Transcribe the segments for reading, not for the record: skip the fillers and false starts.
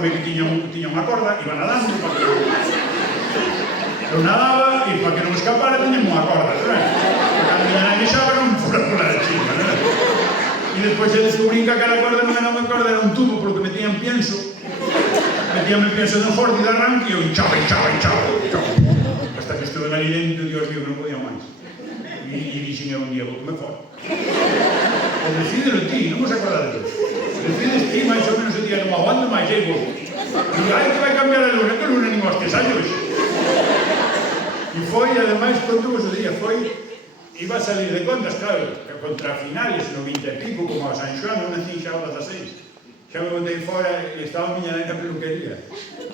recórdome que tiña unha corda, iba nadando, eu nadaba, e para que non escapara tiña unha corda, non é? Cando miña nai deixaba non fora pola de chisma, non é? E despois se descubrí que aquela corda non era unha corda, era un tubo polo que metían pienso, metíame pienso de Ford e de arranque, e eu hinchaba, hasta que estuve ali dentro, Dios mío, que non podía máis. E dixen eu un día, vou comer fora. E decídelo ti, non vos acordades. Decides ti, máis ou menos o día, non aguanto máis, vou. E ai, que vai cambiar a luna, que luna nin hostes, hai hoxe. E foi, ademais, conto vos o día, foi, iba a salir de contas, claro, contra finales, no 20 e pico, como a San Xoán, non nacín xa o 16. Xa me botei fora e estaba miña nai na peluquería.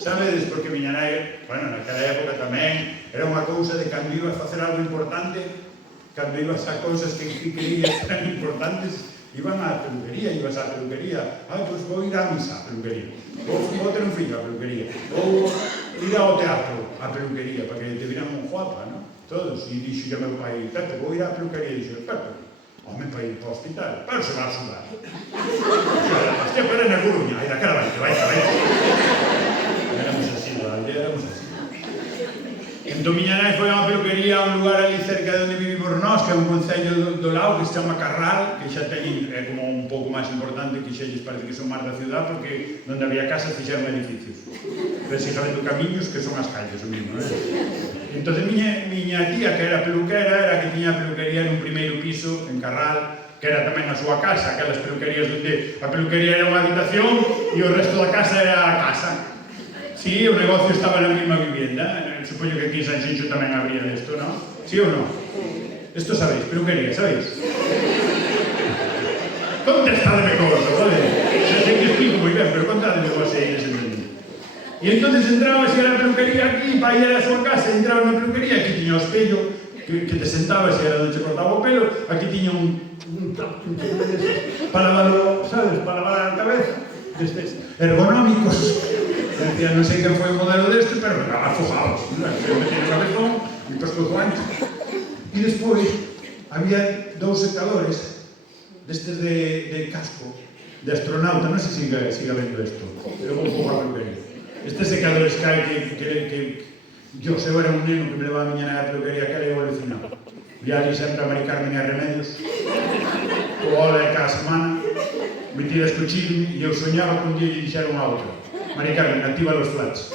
Sabedes, porque miña nai, bueno, naquela época tamén, era unha cousa de cando ibas a facer algo importante, cando ibas a cousas que creías tan importantes, iban á peluquería, ibas á peluquería, pois vou ir á misa á peluquería, vou ter un fillo á peluquería, vou ir ao teatro á peluquería, para que te viran un guapa, non? Todos, e dixo yo meu pai, Pepe, vou ir á peluquería, e dixo, Pepe, home, para ir para o hospital, pero se va a sudar. Hostia, pero é na Coruña, aí daquela vai. Éramos así, na aldea éramos así. Entón, miña nai foi a unha peluquería a un lugar ali cerca de onde vivimos nós, que é un concello do lado que se chama Carral, que xa ten, é como un pouco máis importante, que xa lles parece que son máis da ciudad, porque onde había casas fixeron edificios. Pero siga vendo camiños que son as calles, o mismo, Entón, miña tía, que era peluquera, era que tiña a peluquería nun primeiro piso, en Carral, que era tamén a súa casa, aquelas peluquerías onde a peluquería era unha habitación e o resto da casa era a casa. Sí, o negocio estaba na mesma vivienda. Supoño que aquí en San Xinxo tamén habría desto, non? Sí ou non? Esto sabéis, peluquería, sabéis? Contestadme cosa, vale? Xa sei que explico moi ben, pero contadme vos aí nese momento. E entonces entrabas e era a peluquería aquí, pai era a súa casa, entraba na peluquería, aquí tiña o espello, que te sentabas e era onde te cortaba o pelo, aquí tiña un para lavar, sabes, para lavar a cabeza, destes ergonómicos. Decía, non sei quen foi o modelo deste, pero afojaos. Eu metí no cabezón, e pescozo ancho. E despois, había dous secadores destes de casco, de astronauta, non sei se siga vendo isto, pero vou un pouco a peluquería. Estes secadores que hai que eu era un neno que me levaba a miña nai a peluquería, que era eu alucinado. Vía ali sempre a Mari Carmen e a Remedios, o hora de cada semana, metida a escuchirme, e eu soñaba que un día lle dixera unha outra. Mari Carmen, activa los flats.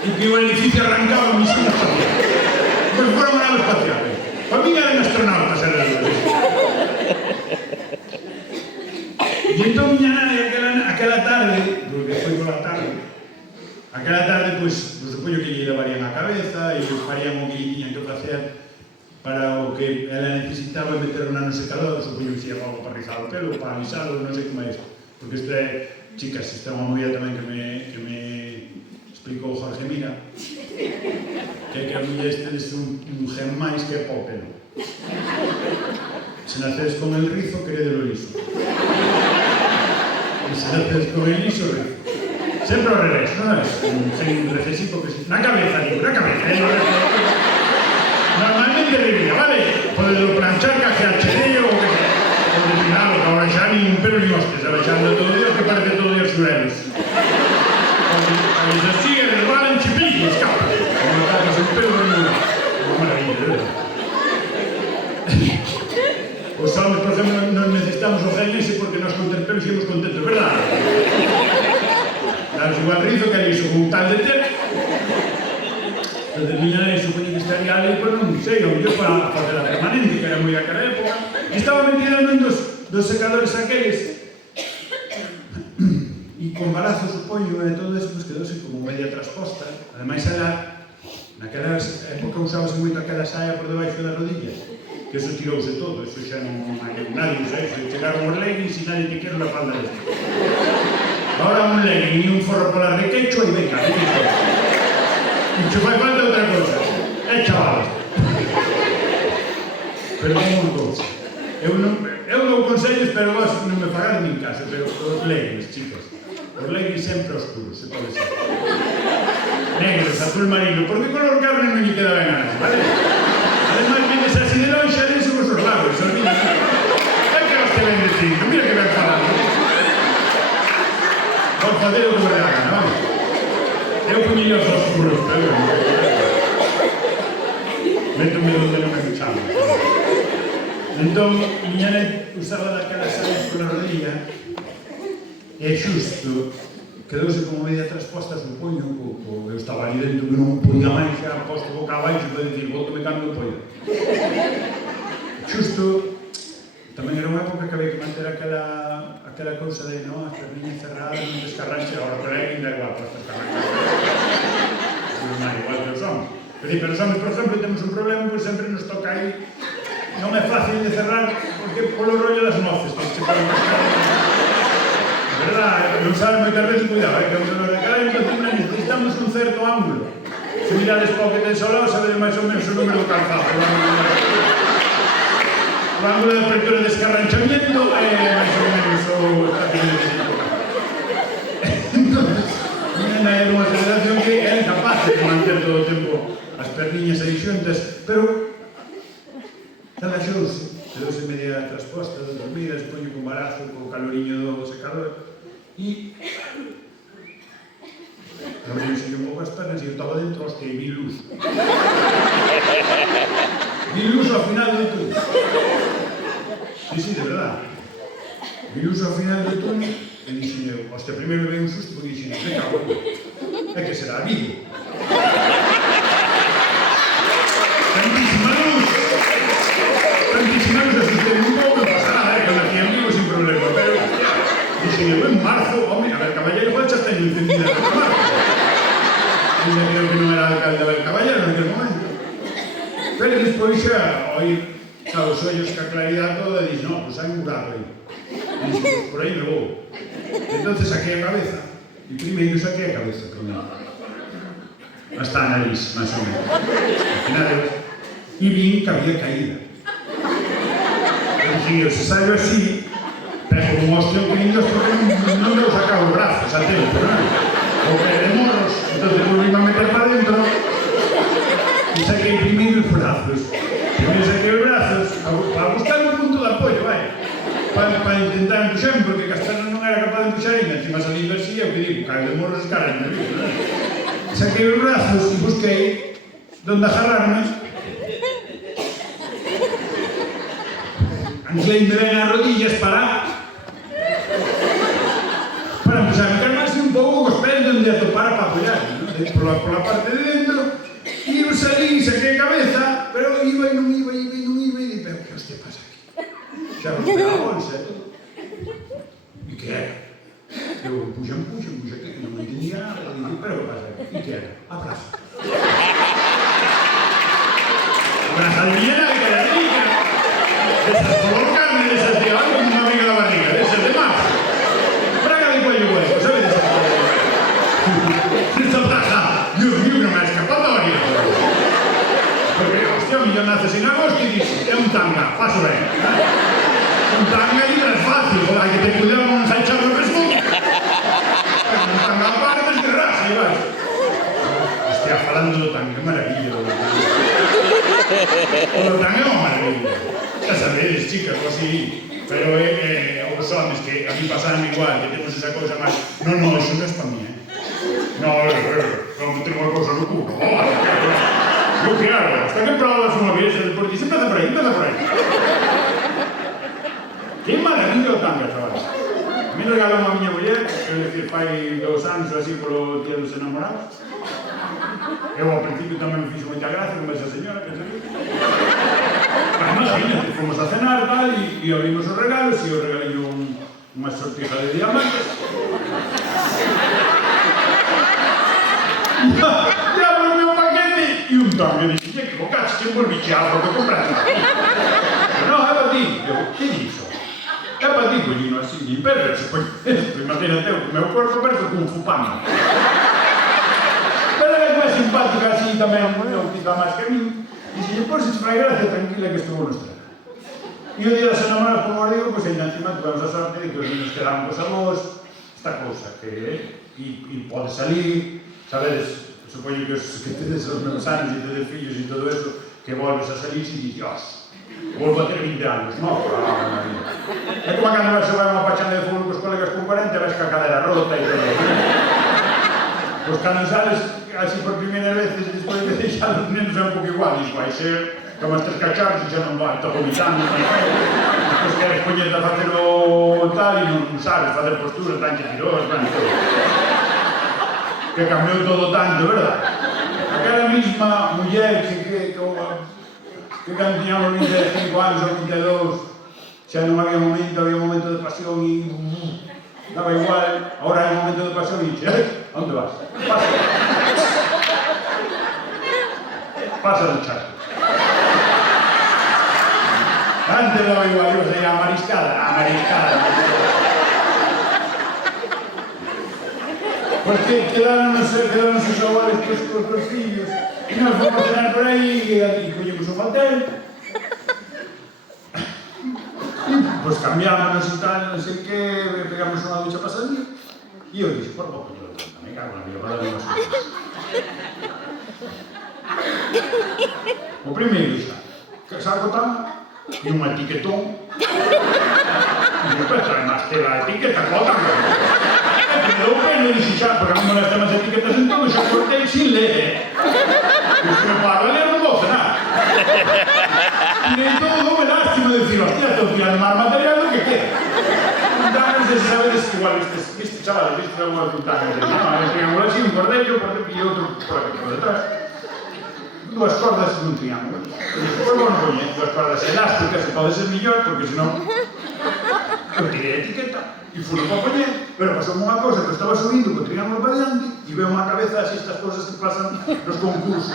E que o edificio arrancaba en misión espacial. Pois fora unha nave espacial. Para mí eran astronautas, era el. E entón miña nai aquela tarde, porque foi pola tarde, aquela tarde, pois, supoño que lle levarían a cabeza e farían o que lle tiñan que facer para o que ela necesitaba meter una no secador, supoño que se ia algo para rizar o pelo, para alisarlo, non sei como é isto. Porque isto é, chicas, isto é unha movida tamén que me explicou Jorge Mira, que a muller tedes un gen máis que é para o pelo. Se nacedes con el rizo, queredelo liso. E se nacedes con el liso, rizo. Sempre ao revés, non é? Sen recesivo que se... Na cabeza, digo, na cabeza, Normalmente debería, vale? Podelo planchar, cajear cheleo, o que sea. Definado, que ahora xa nin pelo nin hostes, abexando todo Dios que parece todo Dios suelos. Porque se sigue, resbalan, chipillos, escapan. Como tacas un pelo nin unha. Unha maravilla, de verdad. Os homes, por exemplo, non necesitamos o gen ese porque nós con ter pelos íamos contentos, verdad? Danos igual rizo que ali con un tal de ter. Entonces, miña nai supoño que estaría ali, pero non sei, o mellor para facer a permanente, que era moi aquela época. Estaba metida nun dos secadores aqueles e con balazo, supoño, e todo eso, pues quedóse como media trasposta. Ademais, ela, naquela época usábase moito aquela saia por debaixo das rodillas, que eso tirouse todo, eso xa non hai nadie usa eso, chegaron os leggings e nadie te quero na falda desta. Agora un legging e un forro polar de quecho e venga, e che fai falta outra cosa, chavales. Pero como unha cousa. Eu dou consellos, pero vos non me fagades nin caso, pero os leggings, chicos. Os leggings sempre oscuros, se pode ser. Negros, azul marino, porque color carne non lle queda ben a nadie, vale? Ademais, vienes así de longe, a dense vos os labios, olvida. É que os te ven dicindo, mira que ben falando. por facer o que me dá gana, vale? Eu poñía os oscuros, pero métome onde non me fixamos. Entón, miña net usaba daquelas salas pola rodilla e xusto quedouse como media trasposta, supoño, eu estaba ali dentro que non podía máis, xa posto boca abaixo para dicir, voltome cando poida. Xusto, tamén era unha época que había que manter aquela cousa de, non, as perniñas cerradas, non descarranxe, agora por aí ainda igual, para descarranxe. Non é igual que os homens. Pero os homens, por exemplo, temos un problema, pois sempre nos toca aí, non é fácil de cerrar, porque polo rollo das noces, que se poden buscar. Verdad, non sabe moitas veces, cuidado, que é un dolor de cabeza, entón necesitamos un certo ángulo. Se mirades para o que ten solado, sabedes máis ou menos o número do calzado. O ángulo de apertura de descarranchamiento é máis ou menos o que necesito. Entón, é unha generación que é incapaz de manter todo o tempo as perniñas aí xuntas, pero relaxouse, quedouse media trasposta, dormida, se poño con barazo, con caloriño do secador, e abriuse un pouco as pernas e eu estaba dentro, hostia, e vi luz. Vi luz ao final do túnel. Sí, de verdad. Vi luz ao final do túnel e dixen eu, hostia, primeiro me veio un susto porque dixen, que cago, é que será vivo. Tantísima luz, asustei un pouco, non pasa nada, que nacía en vivo sin problema, pero dixen eu, en marzo, home, a ver, Caballero igual xa teño encendida en marzo. Ainda creo que non era alcalde a ver Caballero naquele momento. Pero despois xa, oír os ollos que a claridade toda, e dixen, non, pois hai un buraco aí. E dixen, pois por aí me vou. Entonces saquei a cabeza, e primeiro saquei a cabeza, hasta a nariz, máis ou menos. Al final, e vin que había caída. E dixen eu, se saio así, pego un hostión que indios porque non deu sacar os brazos a tempo, non? O que de morros, entón volví a meter para dentro e saquei primeiro os brazos. Primeiro saquei os brazos para buscar un punto de apoio, vai. Para intentar empuxarme, porque Castellano non era capaz de empuxar ainda, encima salindo así, eu que digo, cae de morros e caras de vivo, non? Saquei os brazos e busquei donde agarrarme. Ancleime ben as rodillas para empezar a calmarse un pouco cos pés donde atopara para apoiar, pola parte de dentro, e eu salí, saquei a cabeza, pero iba e non iba, e di, pero que hostia pasa aquí? Xa non pega a bolsa e todo. E que era? Eu puxa aquí, que non me entendía nada, e digo, pero que pasa aquí? E que era? A praza. A praza de Villena, que era rica, desas color carne, desas de algo, unha amiga da barriga, desas de mar. Braga de cuello hueco, sabes desas cosas? Esta praza, Dios mío, que non é escapatoria. Porque, hostia, millón naces en agosto e dices, é un tanga, paso ben. Un tanga e non é fácil, hai que te cuidar con un salchado no presunto. Un tanga aparte, que rasa, e vais. Hostia, falando do tanga, que maravilla do tanga. O tanga é unha maravilla. Ya sabedes, chicas, o así. Pero os homes que a mí pasaran igual, que temos esa cousa máis. Non, eso non é para mí, non tengo unha cousa no culo. Yo que hago, hasta que probas unha vez, porque se empeza por aí. Que maravilla o tanga, chavales. A mí regalou a miña muller, quero dicir, fai 2 anos ou así polo día dos enamorados. Eu ao principio tamén me fixo moita gracia con esa señora, que se viu. Imagínate, fomos a cenar tal, e abrimos os regalos, e eu regalei unha sortija de diamantes. E abro o meu paquete e un tanga, e dixen, que equivocaste, que envolviche algo que compraste. Non, é para ti. Eu, que dixo? É para ti, pollino, así, nin perro, se pon esto, imagínate, o meu corpo perto cun fupán. Pero é máis simpática así tamén, non quizá máis que a mí. Dixen, por se te fai gracia, tranquila que estuvo nos traga. E o día das enamoradas, como os digo, pois ainda encima tuvemos a sorte de que os niños quedaron cos avós, esta cousa que e pode salir, sabedes, supoño que tedes os meus anos e tedes fillos e todo eso, que volves a salir e dices, volvo a ter 20 anos, non? É como cando se vai unha pachanga de fútbol cos colegas con 40 ves que a cadera rota e todo. Pois cando sales así por primeira vez, despois de deixar os nenos é un pouco igual, iso vai ser como estes cacharros e xa non vai, está vomitando, despois queres poñerte a facer o tal e non sabes facer postura, tan que tirós, tan todo. Que cambiou todo tanto, verdad? Aquela misma muller que cando tiñamos 25 anos ou 22 xa non había momento de pasión e daba igual, ahora hai un momento de pasión e dixe, a onde vas? Pasa do charco. Antes daba igual, eu sei, a mariscada. Pois que quedaron os abuelos cos fillos e nos fomos a cenar por aí e collemos un hotel. Pois cambiámonos e tal, non sei que, pegamos unha ducha pasadilla e eu dixo, por pouco yo lo tonta, me cago na vida, para dar unhas cousas. O primeiro xa, saco tanga e un etiquetón e despois trae máis tela a etiqueta, cótanga. E me dou pena e dixo xa, porque a mí me las temas etiquetas en todo, xa cortei sin ler, e se me paro a ler non vou cenar. E de todo dou lástima de dicir, hostia, estou tirando máis material do que queda. Puntanas de sabedes que igual este chaval, este é unha puntanas de non, teníamos así un cordello e outro por aquí por detrás. Dúas cordas nun triángulo. E despois vamos poñer dúas cordas elásticas, que pode ser millor, porque senón eu tirei a etiqueta e fui para poñer, pero pasou unha cosa que eu estaba subindo co triángulo para diante e veo unha cabeza así estas cosas que pasan nos concursos.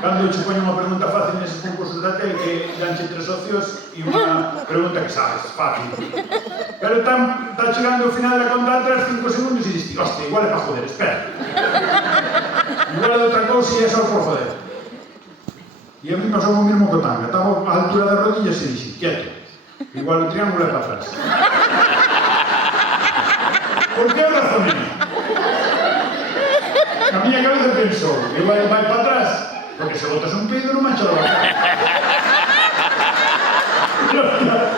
Cando che poñen unha pregunta fácil neses concursos da tele que danche 3 opcións e unha pregunta que sabes, fácil. Pero está chegando ao final da conta atrás 5 segundos e diste, hostia, igual é para joder, espera. Igual é outra cousa e é só por joder. E a mí pasou o mesmo co tanga. Estaba a altura das rodillas e dixi, quieto. Igual o triángulo é para atrás. Por que razoné? A miña cabeza pensou, igual vai para atrás, porque se botas un peido non mancha la boca.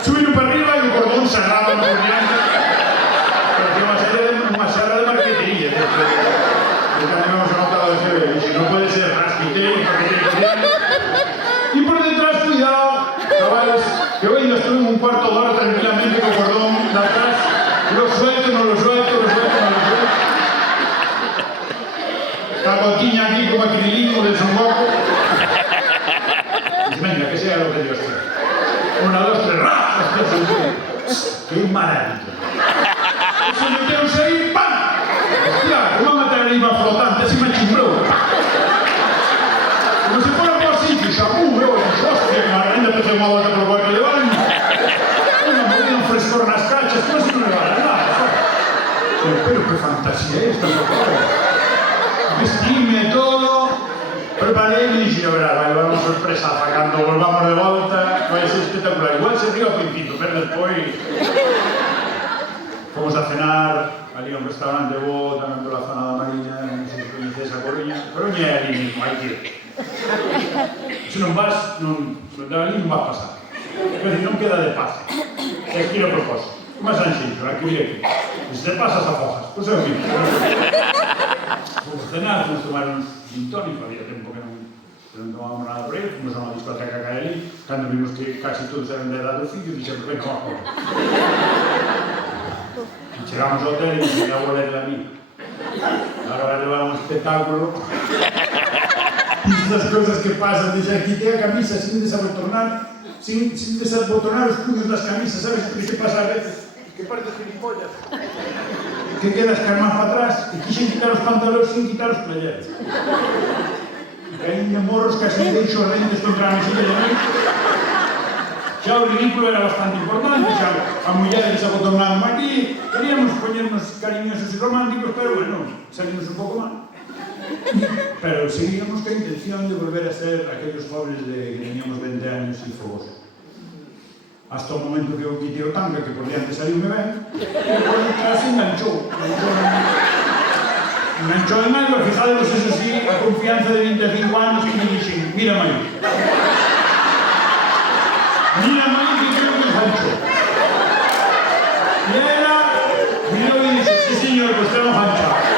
Subir para arriba e o cordón sagrado no diante. Parecía unha serra de marquetería. E cando íbamos a notado de ser, e non pode ser rasquiteiro, marquetería. E por detrás, cuidado, chavales, que hoy ainda estuve en un cuarto de hora tranquilamente con cordón de atrás, lo suelto, no lo suelto, lo suelto, no lo suelto. Capotiña aquí como aquililismo del Son Goku. Dice, venga, que sea lo que Dios quiera. 1, 2, 3, ¡ra! ¡Qué maravilla! Y se metieron ahí, ¡pam! Hostia, como matar a arriba flotante, así me chimbró. Como si fuera por sitio, chapú, yo, hostia, maravilla, te tengo a volta por cuarto de baño. Una movida, un frescor nas cachas, no se me va a dar nada. Pero qué fantasía es esta, por favor. Vestíme todo, preparé y dije, verá, vai levar unha sorpresa cando volvamos de volta, vai ser espectacular. Igual se río ao principio, pero despois fomos a cenar ali a un restaurante bo, tamén pola zona da Mariña, non sei se coñeces a Coruña, Coruña é ali mismo, hai que ir. Se non vas, non ali non vas pasar. Pero non queda de paz. É que ir a propósito. Máis anxito, hai que vir aquí. E se te pasas a fojas, pois é o mismo. Fomos cenar, fomos tomar uns gin tonic, había tempo que non tomábamos nada por aí, fomos a unha discoteca que hai ali, cando vimos que casi todos eran de edad do fillo, dixemos, venga, vamos. E chegamos ao hotel e dixemos, a volver a mí. Agora vai levar un espectáculo. E estas cosas que pasan, dixe, quitei a camisa sin desabotonar, sin desabotonar os puños das camisas, sabes? Porque se pasa a veces, que pareces gilipollas. Que quedas carmás para atrás e quixen quitar os pantalones sin quitar os playeres. E caín de morros casi deixo os dentes contra a mesilla de mí. Xa o ridículo era bastante importante, xa a muller desabotonando aquí, queríamos poñernos cariñosos e románticos, pero bueno, salimos un pouco mal. Pero seguíamos con a intención de volver a ser aquellos jóvenes de que teníamos 20 años e fogosos. Hasta o momento que eu quitei o tanga, que por diante saliume ben, e por detrás enganchou. Enganchou en algo, e fijadevos, eso sí, a confianza de 25 anos que me dixen, mira Maí. Mira Maí, que creo que enganchou. E era, mirou e dixo, sí señor, pues estamos enganchados.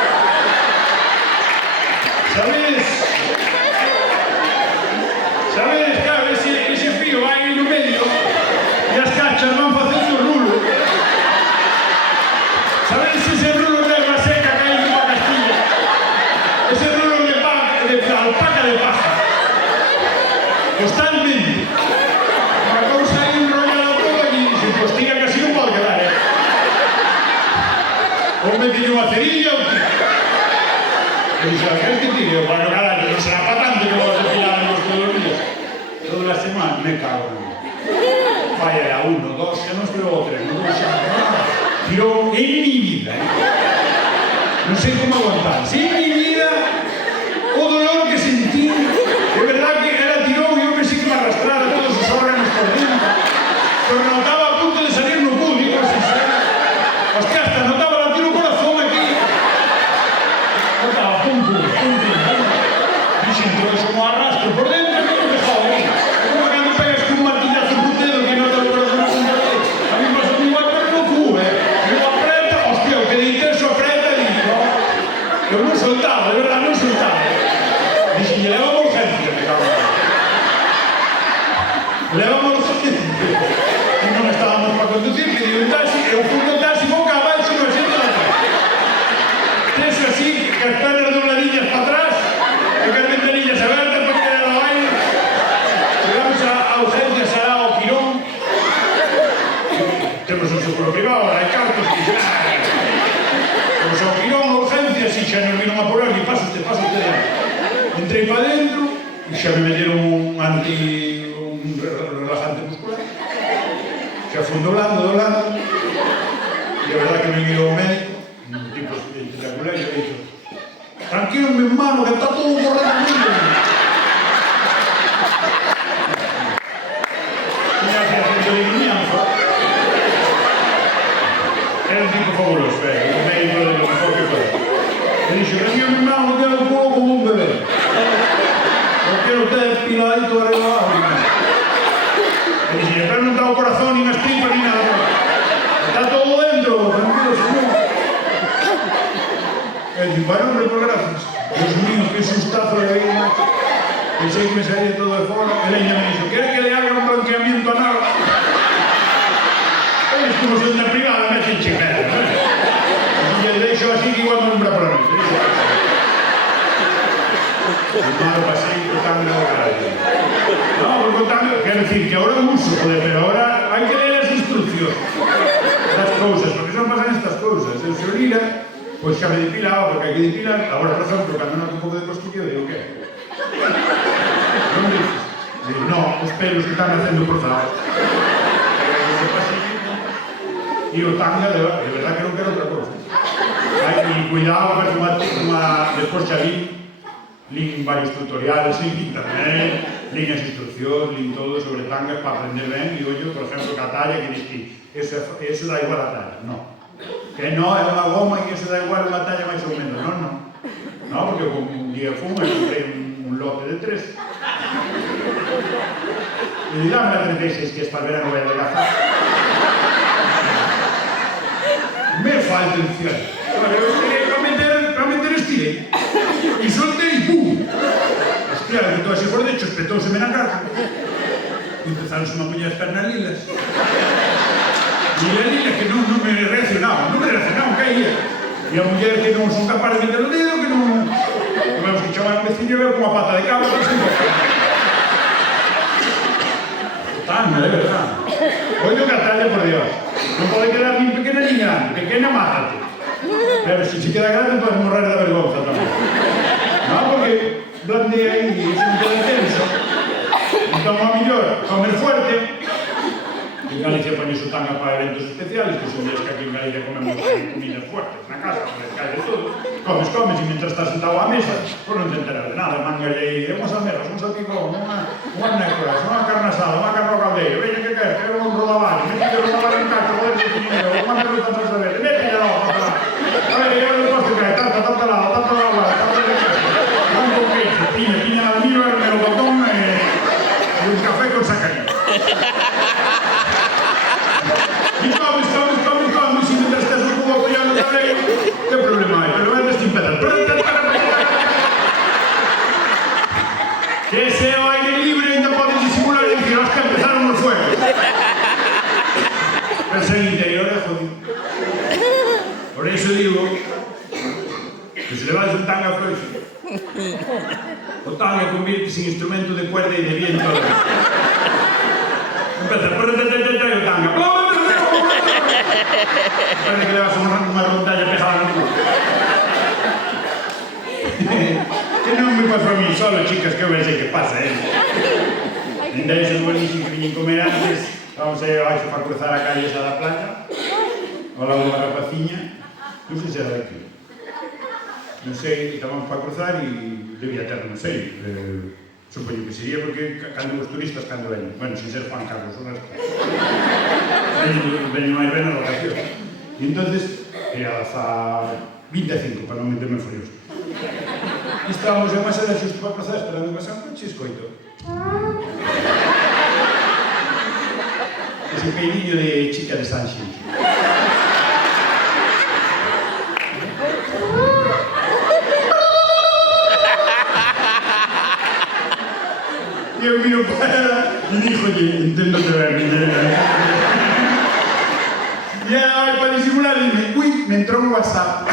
¿Sabéis ese rulo de alma seca que hay en Nueva Castilla? Ese rulo de alpaca de paja. Constantemente. Unha cousa aí enrollada toda aquí, se pues tira casi non pode quedar, Ou metillo unha cerilla ou que... E dixo, ¿queres que tire? Bueno, caralho, non será para tanto que vamos a tirarnos todos os días. Todas las semanas, me cago en mí. Vaya, era 1, 2, que non espero o 3, non xa. Tirou en mi vida, Non sei como aguantar. Si en mi vida, o dolor que sentí, de verdad que ela tirou e eu pensei que me arrastrara todos os órganos por dentro. Pero notaba a punto de salir no público, hostia, hasta notaba la tiro corazón aquí. Notaba, pum, pum, pum, pum, pum. Y siento que como arrastro por dentro, que no me jode. Es como cuando pegas con un martillazo en un dedo que nota el corazón a punta de... A mí me pasó igual, pero no cu, Yo aprieta, hostia, o que de intenso aprieta y digo... Yo no soltaba, de verdad, no soltaba. Dije, y le daba urgencia, me cago en le daba urgencia. Y non estábamos para conducir, que digo, un taxi, eu fui no taxi, boca abaixo, no asiento de atrás. Eso así, que as pernas dobladillas para atrás, e que as ventanillas abertas para que la baile. Llegamos a urgencias, ao Quirón. Temos un seguro privado, hai cartos, que xa... Temos ao Quirón, a urgencias, e xa nos viron a por aquí, pasa usted. Entrei para dentro, e xa me metieron un relajante muscular. Xa fui doblando. E a verdad que me mirou o médico, un tipo espectacular, e me dixo, tranquilo, mi hermano, que está todo correcto. Tenía que hacer de liñanza. Era un tipo fabuloso, un médico de lo mejor que fue. Me dixo, tranquilo, mi hermano, que queda un poco como un bebé. No quiero usted piladito arriba abajo, mi hermano. Me dixo, pero non está o corazón, ni as tripas, ni nada. Está todo dentro, tranquilo, señor. E dixo, bueno, hombre, por gracias. Dios mío, qué sustazo de ahí, macho. Pensei que me salía todo de fora. El ella me dixo, ¿quiere que le haga un blanqueamiento anal? Es como si una privada me echen chiquera, ¿no? Y le deixo así que igual non nombra por mí. No, pasei tocando la radio. No, voy contando, quero decir que ahora uso, joder, pero ahora hai que leer as instruccións das cousas, porque non pasan estas cousas. Eu se olira, pois xa me depilaba, porque hai que depilar. Agora, por exemplo, cando noto un pouco de cosquillo, digo, ¿qué? Non dices? Digo, no, os pelos que están facendo por favor. E o tanga, de verdad que non quero outra cousa. Hai que cuidado, porque despois xa lín varios tutoriales en internet, lín as instruccións, lín todo sobre tangas para aprender ben. E ollo, por exemplo, que a talla que diz que ese dá igual a talla. No. Que no, é unha goma e ese dá igual a unha talla máis ou menos. No. No, porque un día fun e comprei un lote de 3. E di, dame a 36, que es para ver a novela de Gazá. Me falta el cielo. Eu estirei para meter estirei. E soltei, pum! Hostia, que todo así por dentro, espetóseme na cara. E empezaron a poñer as pernas lilas. E a lila que non me reaccionaban, caía. E a muller que non son capaz de meter o dedo, que non... Vamos, que chaval un veciño veo con unha pata de cabra, que se toca. Tanga, de verdad. Oye, que talla, por Dios. Non pode quedar nin pequena nin grande. Pequena, mátate. Pero se queda grande, podes morrer de vergonza tamén. Non, porque blandea aí e se non queda tenso. Entón, a mellor, comer fuerte. En Galicia poñes o tanga para eventos especiales, que son días que aquí en Galicia comemos comidas fuertes na casa, porque cae de todo. Comes, e mientras estás sentado á mesa, pois non te enteras de nada. Mangas aí, unhas almejas, un salpicón, unhas nécoras, unha carne asada, unha carne ao caldeiro, veña que queres, quero un rodaballo, métete o rodaballo en cacho, joder, que tiñero, unha pelota en salsa verde, métete lá, papá. A ver, eu non posso caer, tanta lado, un poquito, piña al mío, el melocotón e un café con sacarina. E comes, e mientras estás un pouco apoyando o cabello, que problema hai? Pero antes te empezas. Que ese o aire libre ainda podes disimular e dicir, hostia, empezaron os fuegos. Pero se el interior é jodido. Por iso digo que se levades un tanga frouxo, o tanga convirtese en instrumento de cuerda e de viento. Empeza, o tanga. Parece que levas unha rondalla pegada no culo. Que non me pasou a mí solo, chicas, que eu sei que pasa, Ainda esos buenísimos que viñen comer antes, vamos a ir abaixo para cruzar a calle esa da playa, ao lado da rapaciña, non sei se era daqui. Non sei, estábamos para cruzar e debía ter, non sei, supoño que sería porque cando os turistas cando veñen, bueno, sin ser Juan Carlos, o resto. Veñen máis ben as vacacións. E entonces, era a 25, para non meterme fríos. E estábamos en masa de xusto para cruzar, esperando que pasar un coche, escoito. Ese peidillo de chica de Sanxis. E eu miro para ela e díjolle, entendo que ver, e ela vai para disimular e dime, ui, me entrou un WhatsApp.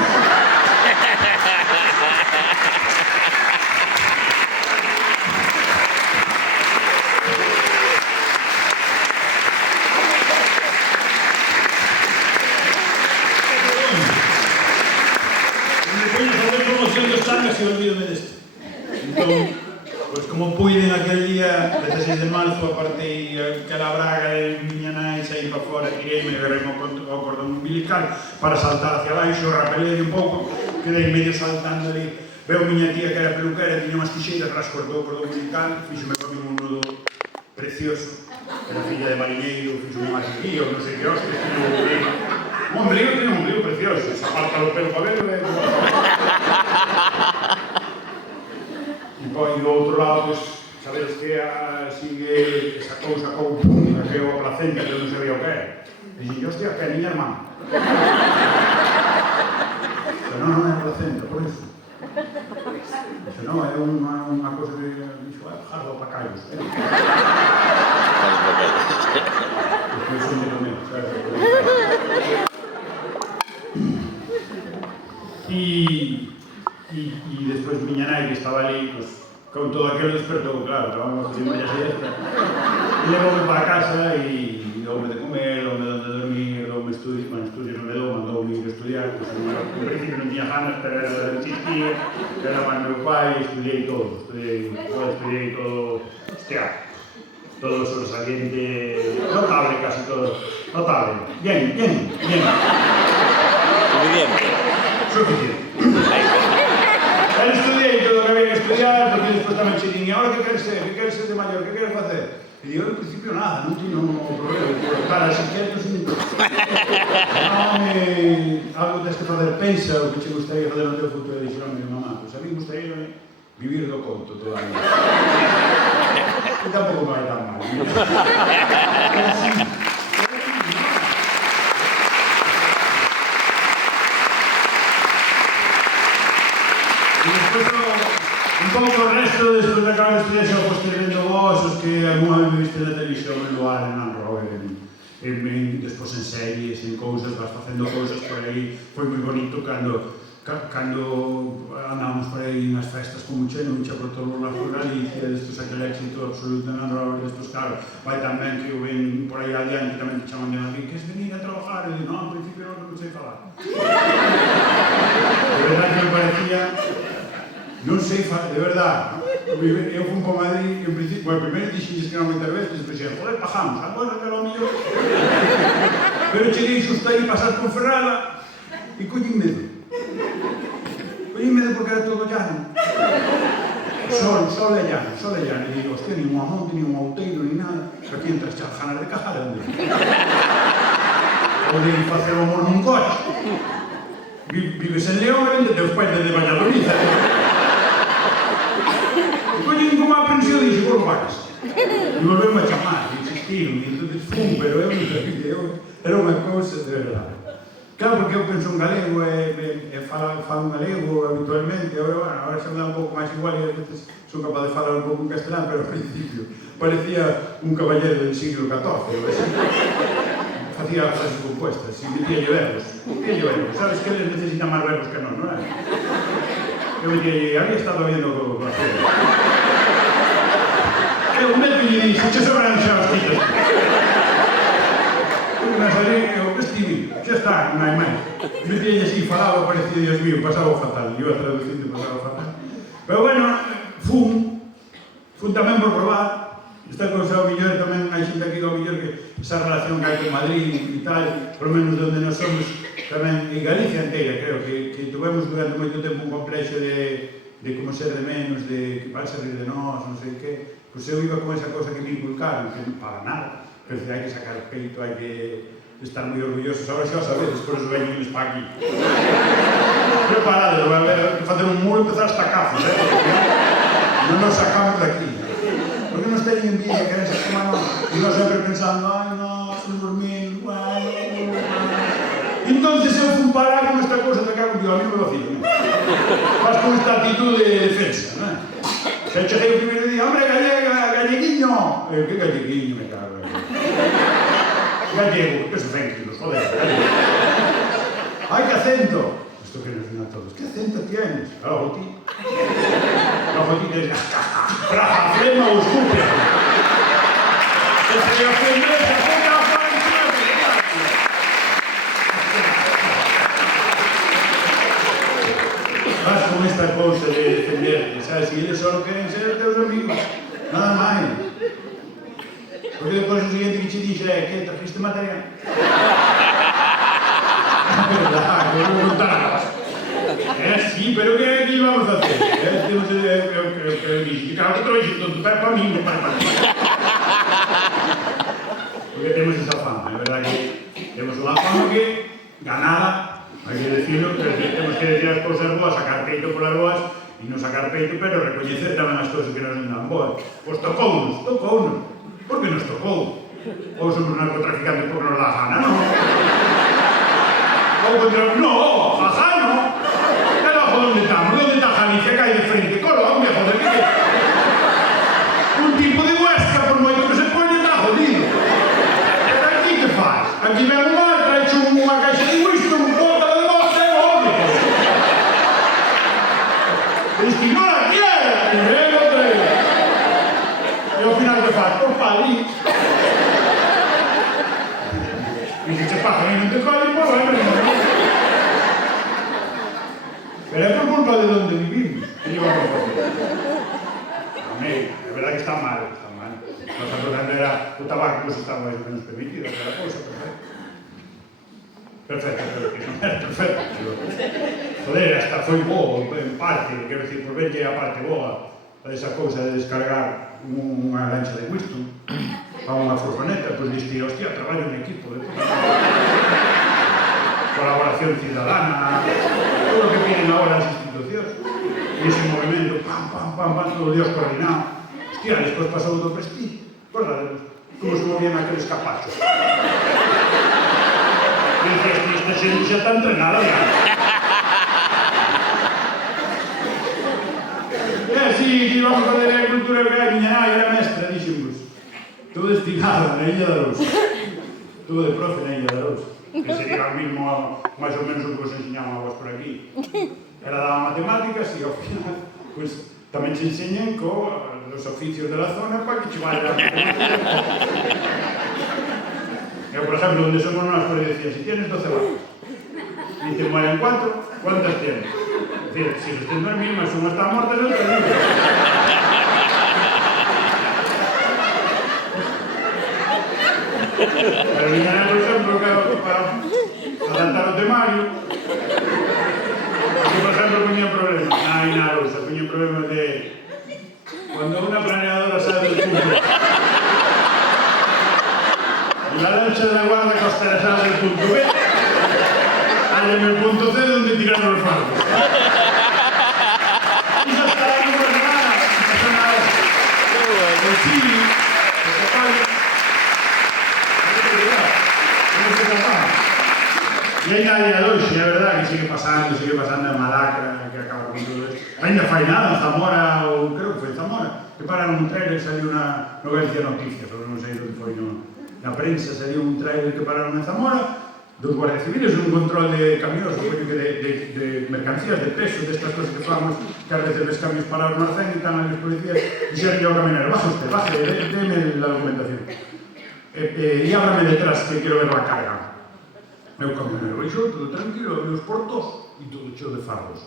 E olvídome desto. Entón, pois como puiden aquel día, 16 de marzo, apartei aquela braga de miña nai, saí para fora, tireime, agarrei o cordón umbilical para saltar hacia baixo, rapelei un pouco, quedei medio saltando ali. Veo miña tía que era peluquera, tiña unhas tixeiras, rascortou o cordón umbilical, fíxome para mí un nudo precioso, era filla de mariñeiro, fíxome máis aquí, ou non sei que hostia, tiña un ombligo precioso, se aparta o pelo para verlo, e do outro lado, pues, sabedes que sigue esa cousa que é o placenta, que non sabía o que é. E dixen, hostia, que é a miña irmán. Pero non é placenta, por iso. Dixe, non, é unha cousa que dixo, jardo para callos. Porque son de comer, sabes? E despois miña nai que estaba ali, pues, con todo aquilo despertou, claro, estábamos a fazer a siesta. E levoume para casa e doume de comer, doume de dormir, doume estudios, bueno, estudios non me dou, mandoume ir a estudiar, pues, en principio non tiña ganas, pero era insistía, era máis meu pai, estudiei todo, hostia, todo sobresaliente, notable casi todo, notable, bien. Suficiente. Estudiei todo o que había que estudiar, porque despois tamén che din, ahora que queres ser? Que queres ser de maior? Que queres facer? E digo, en principio nada, non tiño problema. Para as inquietos, algo tens que facer, pensa o que che gustaría fazer no teu futuro. E dixeron, mamá, pois a mí gustaría vivir do conto toda a vida. E tampouco vai tan mal. Un pouco o resto, despois de acabar de estudiar, xa pois vendo vos, os que alguna vez me viste na televisión, en lugar, en Anrover, despois en series, en cousas, vas facendo cousas por aí. Foi moi bonito cando andábamos por aí nas festas como cheno, por todo o lado de Galicia, despois aquele éxito absoluto en Anrover, despois, claro, vai tamén que eu ven por aí adiante, tamén te chaman de aquí, queres venir a trabajar? E digo, non, en principio non sei falar. De verdade que me parecía... Non sei, de verdade, eu fui para Madrid, en principio, bueno, primeiro dixenlles que non moitas veces, despois dixen, joder, pajamos, agora que lo millor. Pero cheguei xusto aí pasar por Ferrada e collín medo. Collín medo porque era todo llano. Sol e llano, e digo, hostia, nin unha monte, nin un outeiro, nin nada. Aquí entras charjanas de cajar, onde? Onde facer o amor nun coche. Vives en León e vende teus pais desde Valladolid. Collín como a pensión e dixo, por vacas. E volvemos a chamar, e insistiron, e entón pero eu non sabía, era unha cousa de verdade. Claro, porque eu penso en galego e falo en galego habitualmente, agora xa me dá un pouco máis igual e a veces son capaz de falar un pouco en castelán, pero ao principio parecía un caballero del siglo XIV. facía frases compuestas e metíalle verbos. Sabes que eles necesitan máis verbos que non, non é? Eu metíalle, había estado viendo o placer. Eu meto e lle dixo, che sobran xa os titos. Na salí, eu estive, xa está, non hai máis. Metíalle así, falaba, parecía, Dios mío, pasaba fatal. Eu a traducindo pasaba fatal. Pero bueno, fun tamén por probar. Esta cousa ao millor tamén hai xente aquí ao millor que esa relación que hai con Madrid e tal, por lo menos onde nos somos tamén, e Galicia inteira, creo que tuvemos durante moito tempo un complexo de como ser de menos, de que van a rir de nós, non sei que, pois eu iba con esa cousa que me inculcaron, que non para nada, pero hai que sacar peito, hai que estar moi orgullosos, agora xa o sabedes, por eso veño isto aquí. Preparado, vai haber que facer un muro e empezar hasta cazos, non nos sacamos de aquí. Porque nos teñen envidia, queren ser como nós, e nós sempre pensando, ai, nós, os dormir, entonces eu fui parar con esta cousa de cago, digo, a mí me vacilo, non? Vas con esta actitud de defensa, non? Se cheguei o primeiro día, hombre, galleguiño! Que galleguiño, me cago, gallego, que se fen kilos, joder, gallego. Ai, que acento! Esto que nos viene a todos, ¿qué acento tienes? Claro, ti. Claro, ti tienes... Praja, flema o escupia. Que se le ofende, se ofende a Francia. Vas con esta cousa de defenderte, sabes? Si eles só queren ser teus amigos, nada máis. Porque depois o siguiente que che dixe é que trajiste material. Verdad, que non contar. Sí, pero que íbamos a hacer? Temos que claro que traes todo para mí, non para ti. Porque temos esa fama, é verdad que temos unha fama que ganada, hai que decirlo, que temos que decir as cousas boas, sacar peito polas boas, e non sacar peito, pero recoñecer tamén as cousas que nos dan boas. Pois tocounos. Por que nos tocou? Ou somos narcotraficantes porque nos dá gana, non? Ou contra... No, jajá, no. Pero ojo, ¿dónde estamos? ¿Dónde está Galicia? Que hai de frente? Colombia, joder, que... Un tipo de Huesca, por moito que se pone, está jodido. Pero aquí que faz? Aquí ven un mar, trae unha caixa de Winston, bota de bosta e obvio. Es que non la quiere, que ven outra vez. E ao final que faz? Por padrín. E se che pasa, non te colle, por bueno. Pero é por culpa de onde vivimos. Que llevamos a facer? É verdad que está mal, está mal. Nosa cosa era o tabaco, pues estaba máis ou menos permitido, aquela cousa, perfecto, pero que non era perfecto. Joder, hasta foi bo, en parte, quero dicir, por verlle a parte boa desa cousa de descargar unha lancha de Winston a unha furgoneta, pois diste, hostia, traballo en equipo, colaboración ciudadana, todo o que piden ahora as institucións, e ese movimento, pam, todo Dios coordinado. Hostia, despois pasou do prestigio, acordademos, como se movían aqueles capachos. E dices, esta xente xa está entrenada, ya. Sí, íbamos a fazer a cultura que a miña nai era mestra, dixemos. Todo destinado na Illa da Lousa. Todo de profe na Illa da Lousa. Que sería o mismo, máis ou menos o que vos enseñaban a vos por aquí. Ela daba matemáticas e ao final, pues, tamén se enseñan os oficios de la zona para que che vaya a matemáticas. Eu, por exemplo, onde somos nós, pues, decía, si tienes 12 vacas, e te mueren 4, ¿cuántas tienes? Es decir, si los tienes mismas, una está muerta, el otro no. Pero viñan, por exemplo, para adaptar o temario, aquí, por exemplo, poñía un problema, na Lousa, poñía un problema de cuando una planeadora sale del punto y la lancha de la guarda costera sale del punto B, hay en el punto C donde tiraron los fardos. Y ya está, no pasa nada, no pasa nada. El Chile, el Zapallo, e ainda a hoxe, é verdade que sigue pasando a malacra, que acaba con todo isto. Ainda fai nada, en Zamora, ou creo que foi en Zamora, que pararon un tren e saliu no Galicia Noticias, ou non sei onde foi, no na prensa salió un trailer que pararon en Zamora, dos guardias civiles, un control de camións, de mercancías, de peso, destas cosas que falamos, que a veces ves camións parados no arcén e están ali os policías, dixeron ao caminero, baje usted, baje, déme la documentación. E ábrame detrás, que quero ver la carga. E o camionero baixou, todo tranquilo, abriu os portos e todo cheo de fardos.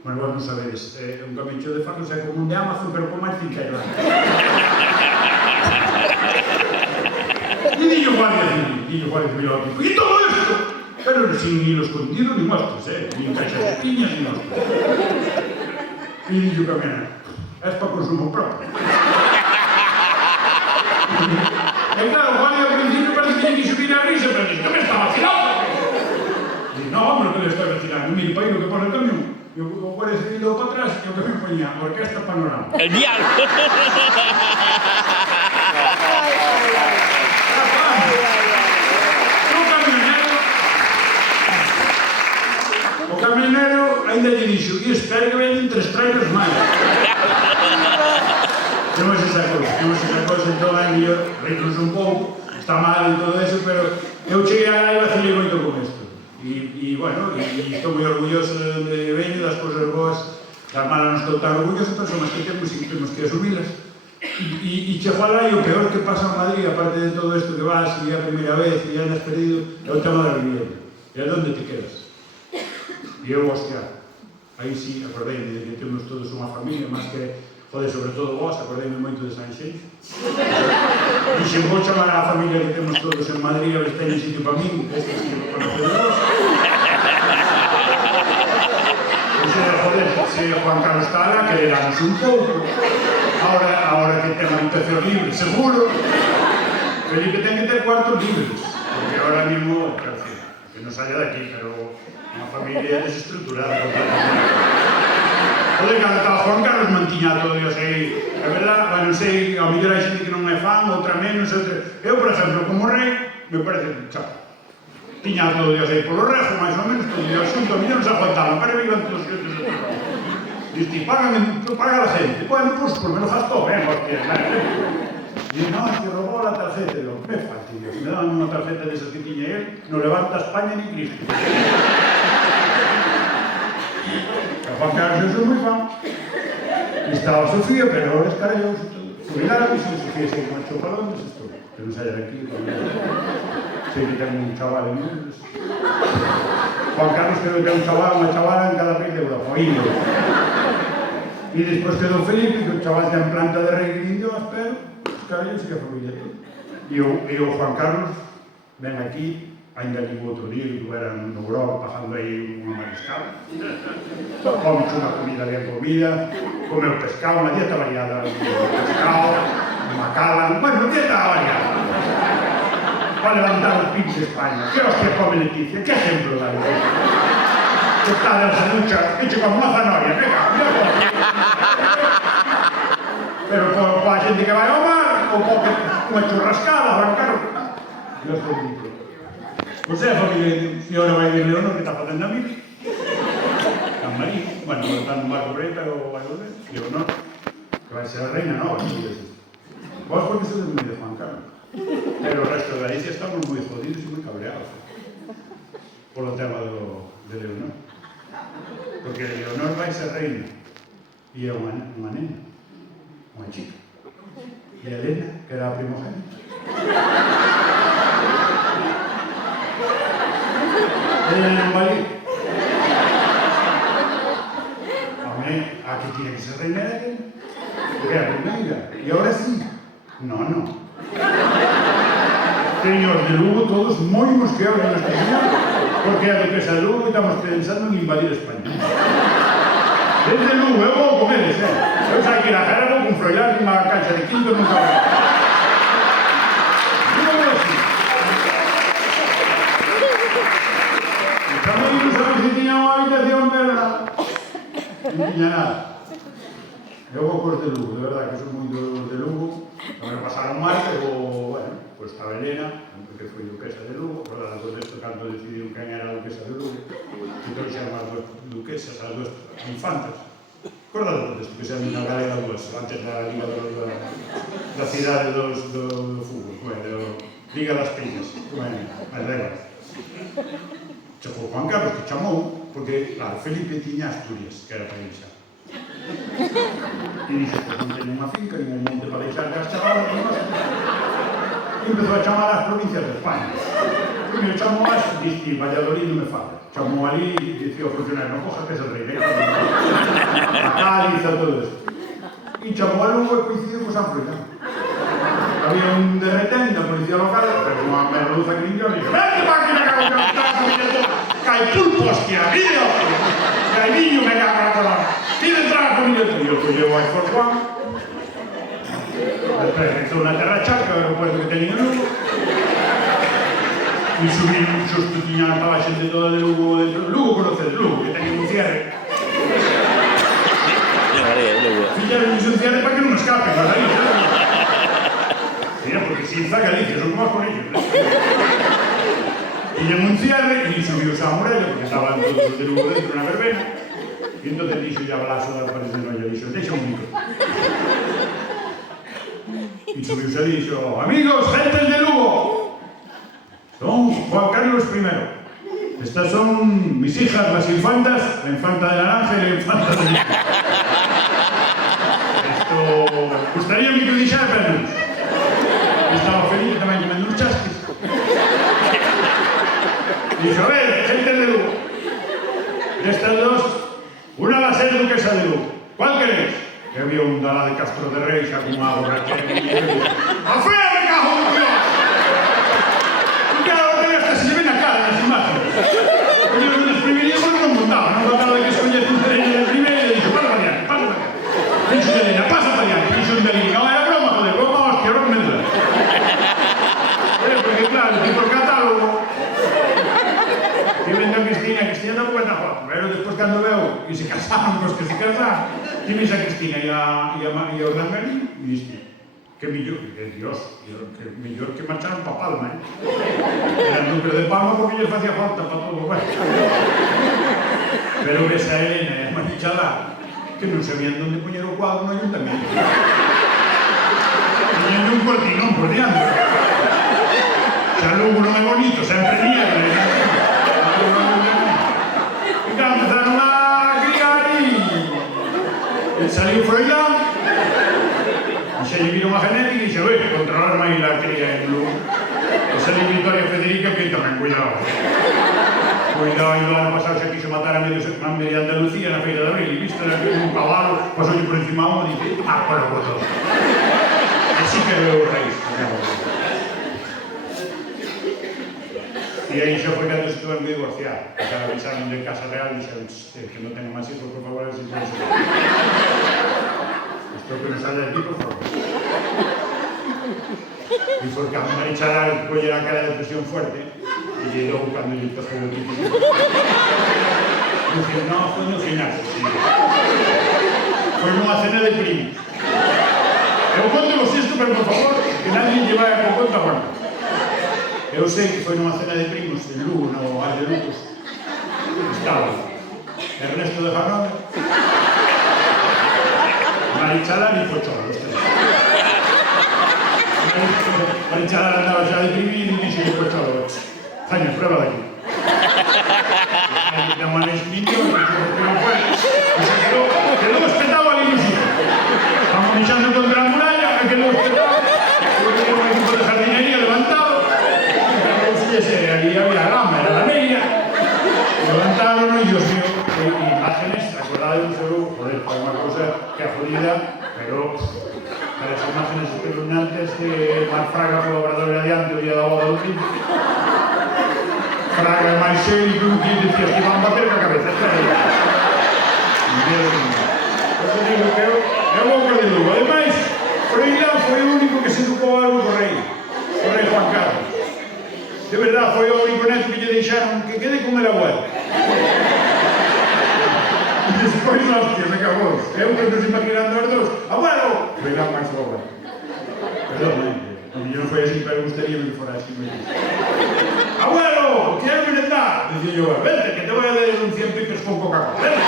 Mas vos non sabedes, un camión cheo de fardos é como un de Amazon, pero con máis cinqueiro. E dillo guardia civil ao tipo, e todo isto? Pero sin hilo escondido, ni mostras, ni caixas de piñas, ni mostras. E dillo o camionero, es para consumo propio. E claro, o guardia ao principio parece que tiene que subir a risa, pero dice, ¿qué me está vacilando? Dice, no, hombre, que le estoy vacilando. Mire, para ir lo que pone el camión. E o guardia civil dou para atrás e o camión ponía Orquesta Panorama. El diablo. O camionero ainda lle dixo, e espero que veñen 3 trailers máis. Temos esa cosa, entón aí yo reímos un pouco, está mal e todo eso, pero eu cheguei aí e vacilei moito con isto. E, bueno, estou moi orgulloso de onde veño, das cousas boas, das malas non estou tan orgulloso, pero son as que temos e temos que asumilas. E chego alá e o peor que pasa en Madrid, aparte de todo isto que vas e a primeira vez e andas perdido, é o tema da vivienda. E a onde te quedas? E eu, hostia, aí sí, acordeime de que temos todos unha familia, máis que, joder, sobre todo vos, acordeime moito de Sanxenxo. Dixen, vou chamar a familia que temos todos en Madrid a ver se teñen sitio para min, este sí que conoce de vos. Joder, se Juan Carlos está alá, quereramos un pouco. Ahora que ten habitación libre, seguro. Felipe ten que ter cuartos libres, porque ahora mismo, que non saia de aquí, pero unha familia desestruturada completamente. Joder, cando estaba Juan Carlos mantiña todo, eu sei, é verdad, non sei, a mellor hai xente que non é fan, outra menos, outra... Eu, por exemplo, como rei, me parece, chao, tiña todo Dios aí polo rejo, máis ou menos, todo Dios xunto, a mí non se aguantaban, pero vivan todos xuntos de todo. Dice, paga la gente. Bueno, pues me lo gastó, hostia, y no, que robó la tarjeta. Digo, qué fastidio, si me daban una tarjeta de esas que tiña él, no levanta España ni Cristo. A Juan Carlos es muy fan. Y estaba Sofía, pero ahora es carayos y todo. Jubilaron y Sofía se con el chopalón, es esto. Que no se haya de aquí. Se quitan un chaval en Londres. Juan Carlos creo que era un chaval, una chavala en cada país de Europa. Y después quedó Felipe, que el chaval está en planta de rey de Indios, pero carayos y que familia todo. E o Juan Carlos ven aquí, ainda que o outro día, que estuveran no Grove pasando aí unha mariscada. Come unha comida bien comida, comeu pescado, unha dieta variada. Pescado, macala, bueno, dieta variada. Para levantar os pins de España. Que hostia come Leticia? Que ejemplo da vida? Que está de las duchas, hecho como unha zanahoria, venga, pero para a xente que vai ao mar, ou para unha churrascada, arrancar... Dios bendito. Pois é a familia, e agora vai de Leonor, que está facendo a mí. A Marí, bueno, está no barco Breta, ou vai volver. Leonor, que vai ser a reina nova. Vos porque sodes moi de Juan Carlos. Pero o resto de Galicia estamos moi jodidos e moi cabreados. Polo tema de Leonor. Porque Leonor vai ser reina. E é unha nena. Unha chica. E a Elena, que era a primogénita. Elena non vai ir. A que tiene que ser reina era Elena. Porque era a primeira. E agora sí. No. Señor de Lugo, todos moi mosqueados en esta señora, porque a duquesa de Lugo estamos pensando en invadir España. Desde Lugo, eu vou con eles, Eu sei que na cara vou con Froilán e unha cancha de quinto nunca vai. Dígame así. E tamén non sabes se tiña unha habitación, pero nada. Non tiña nada. Eu vou cos de Lugo, de verdade, que son moi de Lugo. Tamén pasaron mal, pero, bueno, pues estaba Elena, que foi duquesa de Lugo, por todo isto, cando decidiu quen era a duquesa de Lugo, que trouxeron as duas duquesas, as duas infantas. Acordado disto, que se amiga a galega duas, antes da liga da cidade do fútbol, Liga das Pillas, as reglas. Chegou Juan Carlos, que chamou, porque, claro, Felipe tiña Asturias, que era para ir xa. E dixo, pues non teño unha finca, nin un monte para deixar as chavalas, e empezou a chamar as provincias de España. Primeiro chamou as, dixi, Valladolid non me fala. Chamou ali e dicía ao funcionario, non cojas que es el rei, a Cádiz, a todo eso. E chamou a Lugo e coincidiu con San Froilán. Había un derretén da policía local, pero unha merluza que limpiou, e dixo, vente pa aquí, me cago en el que hai pulpo, hostia, vídeo, que hai niño, me cago en la colada. Pide entrar a familia tuya. Eu colleu aí por Juan. Despois hizo unha terra charca, o aeropuerto que teñen en Lugo. E subí xusto, tiña a xente toda de Lugo dentro. Lugo conoces, Lugo, que teñen un cierre. Fixeron un cierre para que non escapen, ¿verdad? Mira, porque si está Galicia, son como con ellos. Y en un cierre, y subió a Morella, porque estaban todos los de Lugo dentro, una verbena. Y entonces dixo ya Balaso da Paris de Noia, dixo, deixa un micro. Y subió e dixo, amigos, gentes de Lugo, son Juan Carlos I. Estas son mis hijas, las infantas, la infanta de naranja y la infanta de niño. Esto, gustaría que me dixera pernos. Estaba feliz tamén que me deu un chasquis. Dixo, a ver, gente de Lugo, estas dos, una va a ser duquesa de Lugo. ¿Cuál queréis? Que había un dala de Castro de Rey, xa con unha borrachera. ¡A fea me cago en Dios! Y claro, pero esta se ven a cara nas imágenes. Oye, los desprimiríamos non montaba, non trataba de que escollese un cereño de primeira e dixo, pasa para allá, pasa para allá. Dixo de Elena, pasa para allá. Dixo de Elena, non era broma, joder, broma, hostia, broma mensa. Porque claro, tipo el catálogo, que venga Cristina tampouco está guapa, pero despois cando veo que se casaron, pues que se casaron, que ves a Cristina e a Urdangarín, e diste, que millor, que Dios, que millor que marcharon pa Palma, Era el núcleo de Palma porque lles facía falta para todo, bueno. Pero ves a Elena e a Marichalá, que non sabían onde poñer o cuadro no ayuntamiento. Poñendo un cortinón por diante. Xa Lugo non é bonito, sempre nieve. E claro, empezaron a criar e saliu Froilán. E xa lle viron a genética e xe, controlar máis la cría en Lugo. E saliu Victoria Federica que tamén, cuidado. Cuidado, e no ano pasado xa quiso matar a media Andalucía na Feira de Abril. E viste un cabalo, pasou por encima a uno e dice, por o botón. E sí que veo o raíz. E aí xa foi cando se tuve que divorciar. Xa avisaron de Casa Real e xa que non tengo máis hijos, por favor, así que eso. Espero que non salga de aquí, por favor. E foi que a Marichalá colle a cara de presión fuerte e lle logo cando lle tocou o tipo. Dije, no, foi no gimnasio, sí. Foi nunha cena de primos. Eu conto vos isto, pero por favor, que nadie lle vai a conta guarda. Eu sei que foi nunha cena de primos en Lugo, no Val de Lugos. Estaba Ernesto de Janove, Marichalá e Pocholo, os tres. Marichalá andaba xa deprimido e dixo Pocholo, Jaime, prueba de aquí. Jaime de manes niños, porque non foi. E se quedou espetado a ilusión. Estamos mixando contra a muralla, e quedou espetado. Porque un equipo de jardinería levantado. Ali había gama, era la media. Levantaron y Dios mío, imágenes, acordad de un solo, joder, fue una cosa que ha jodida, pero las imágenes espeluznantes de Mar Fraga, colaborador de Adiante, el día de la boda del último. Fraga e Maixell e un tío decía que iban a bater ca cabeza. Eso digo que é o boca de Lugo. Ademais, Froilán foi o único que se educou algo co rei Juan Carlos. De verdad, foi o único neto que lle deixaron que quede con el abuelo. E despois, hostia, me cagou. Eu que nos imaginando os dos. Abuelo! Froilán máis o abuelo. Perdón, yo non foi así, pero gustaría que fora así. Abuelo, quiero merendar. Decía yo, vente, que te voy a dar un 100 pipes con Coca-Cola. Vente.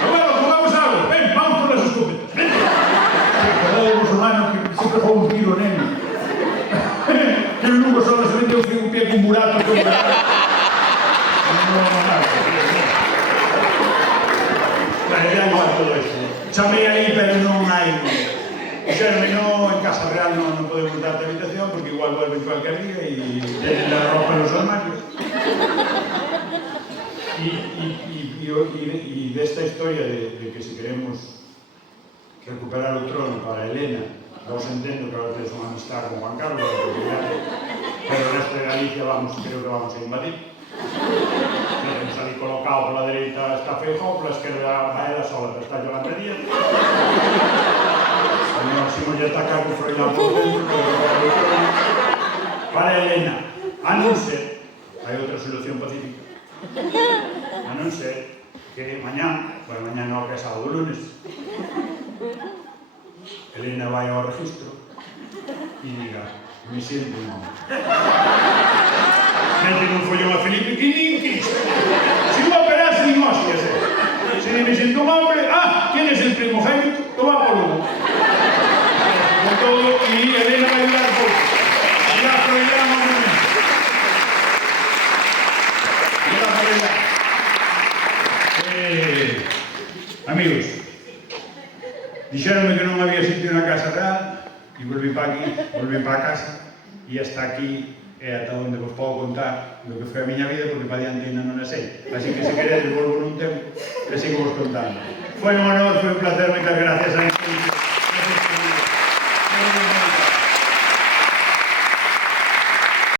Abuelo, jugamos algo. Ven, vamos por las escopetas. Vente. Cuidado de musulmano que siempre juega un tiro, nene. burato con burato. Bueno, ya igual todo isto. Chamei aí, pero non hai... Dixeronme, no, en Casa Real non podemos darte habitación porque igual vuelven cualquier día e tienen la ropa en los armarios. Y de esta historia de que si queremos recuperar o trono para Helena, vos entendo que ahora tenéis unha amistad con Juan Carlos, pero o resto de Galicia creo que vamos a invadir. Temos ali colocado pola dereita está Feijóo, pola esquerda a ela sola, pero está Yolanda Díaz. Si non lle atacar con Froilán por dentro, para Helena, a non ser, hai outra solución pacífica, a non ser que mañá, bueno, mañá non, que é sábado, lunes, Helena vai ao registro e diga, me siento un hombre. Mete un follón a Felipe que nin Cristo. Si un operase nin hostias, si me siento un hombre, ¿quién es el primogénito? Toma por uno. Con todo, y Helena va a ayudar poco. Ya Froilán, hombre. Ya Froilán. Amigos, dixéronme que non había sitio na Casa Real e volví para aquí, volví para casa e hasta aquí é ata onde vos podo contar do que foi a miña vida porque para diante ainda non a sei. Así que se queredes volvo nun tempo e sigo vos contando. Foi un honor, foi un placer, moitas gracias a